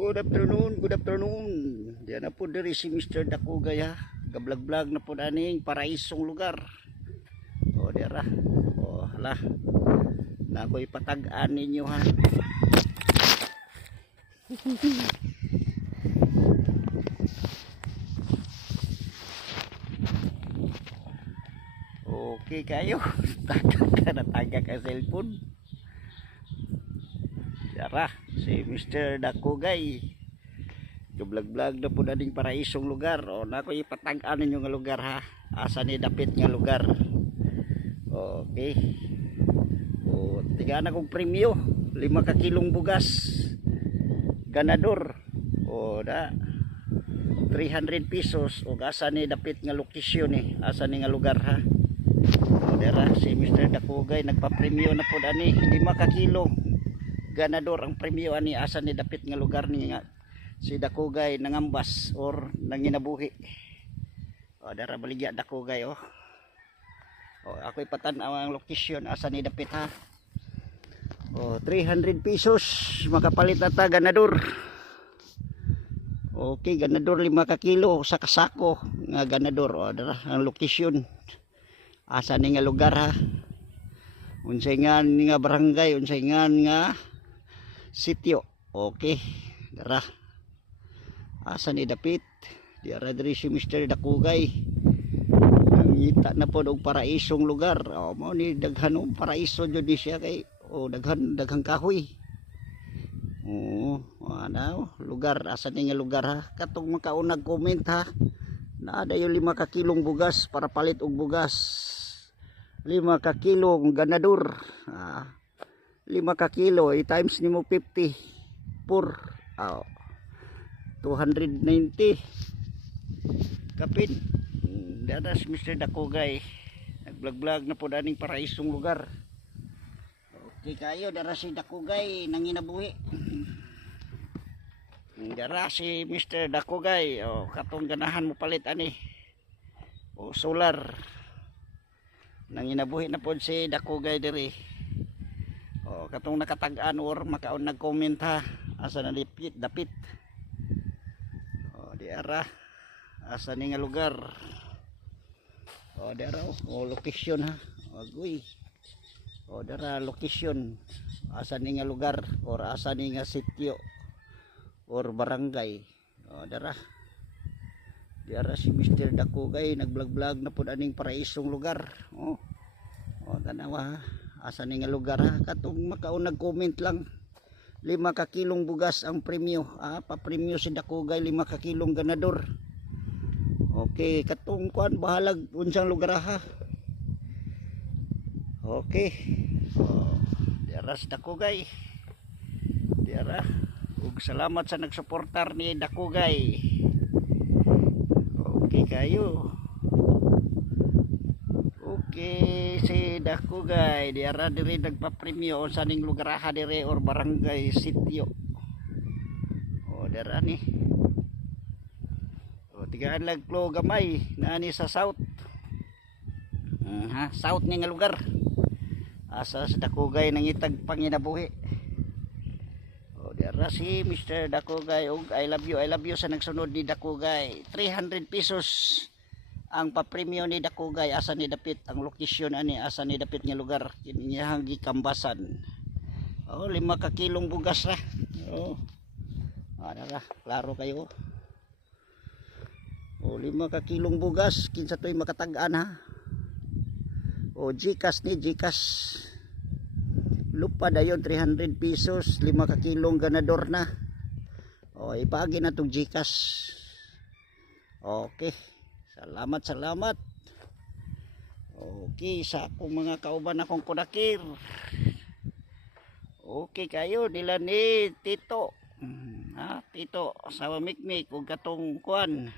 Good afternoon, good afternoon. Diyan na po diri si Mr. Dakugay ha. Gablag-blag na po daning paraisong lugar. O dira. O hala. Na ko'y patag-an ninyo ha. Okay kayo. Tagak ang cellphone. Dara, si Mr. Dakugay. Gablag-blag na po daning paraisong lugar. O na ko'y patag-an ninyo nga lugar ha. Asa ni dapit nga lugar. Okay. O tiga na kong premyo. 5 ka kilong bugas. Ganador. O da 300 pesos. O asa ni dapit nga lokasyon eh. Asa ni nga lugar ha. O dara si Mr. Dakugay nagpa-premyo na po dani 5 ka kilo. Ganador ang premyo ani asa ni dapit nga lugar ni nga si Dakugay nangambas or nanginabuhi. O dara baligya Dakugay oh. O ako'y patan-aw ang location asa ni dapit ha. O 300 pesos makapalit na ta ganador. Okay, ganador 5 ka kilo sa kasako nga ganador. O dara ang location asa ni nga lugar ha. Unsay nga barangay, unsay nga sitio. Okay, dara asa ni dapit dira diri si Mr. Dakugay nangita na po og paraisong lugar. O mao ni daghan paraiso jud ni siya kay daghang kahoy. Ano lugar asa ni nga lugar ha. Katong makaunag comment ha, naada yung 5 ka kilong bugas para palit og bugas. 5 ka kilong ganador. 5 ka kilo i-times nimo 50 por 290 kapin. Dadas Mr. Dakugay nagblog-vlog na po daning paraisong lugar. Okay kayo dara si Dakugay nanginabuhi. Dara si Mr. Dakugay katong ganahan mo palit ani solar nanginabuhi na po si Dakugay diri. Katong nakatag-an or makaon nag-comment ha asa na dapit. Diara asa ni nga lugar. Diara location ha. Agoy. Diara location asa ni nga lugar or asa ni nga sitio or barangay. Diara si Mr. Dakugay nagblog-vlog na po aning paraisong lugar. Tanawa ha. Asa ni nga lugar ha. Katong makaon nag-comment lang 5 ka kilong bugas ang premyo. Pa-premyo si Dakugay 5 ka kilong ganador. Okay, katong kuan bahalag unsang lugar ha. Okay. Diara si Dakugay. Diara. Ug salamat sa nagsuportar ni Dakugay. Okay kayo. Okay, si Dakugay diara diri nagpa-premyo sa ning lugar ha diri or barangay sitio. Dira ni. Tigaan lag flow gamay naani sa south. South ni nga lugar. Asa sa Dakugay nangitag panginabuhi. Dira si Mr. Dakugay og I love you sa nagsunod ni Dakugay. 300 pesos ang papremyo ni Dakugay asa ni dapit ang location ani asa ni dapit nga lugar kiniyang gikambasan. 5 ka kilong bugas ra. Dara klaro kayo. 5 ka kilong bugas kinsa toy makatag-an ha. GCash ni GCash. Lupa dayon 300 pesos 5 ka kilong ganador na. Ipagi na tong GCash. Okay. Salamat. Okay, sa akong mga kauban akong kunakir. Okay kayo, nila ni Tito. Tito, sa Mikmik, ug katong kuan.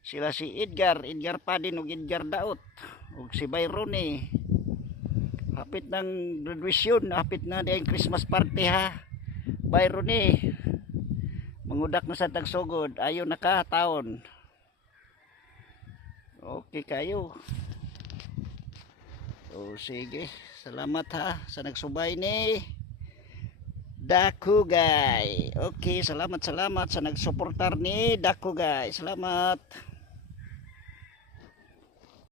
Sila si Edgar Padin ug Edgar Daot. Ug si Byron eh. Hapit ng graduation, hapit na ang Christmas party ha. Byron eh. Mangudak na sa tagsugod, ayo nakataon. Okay kayo. Sige, salamat ha sa nagsubay ni Dakugay. Okay, salamat sa nagsuportar ni Dakugay. Salamat.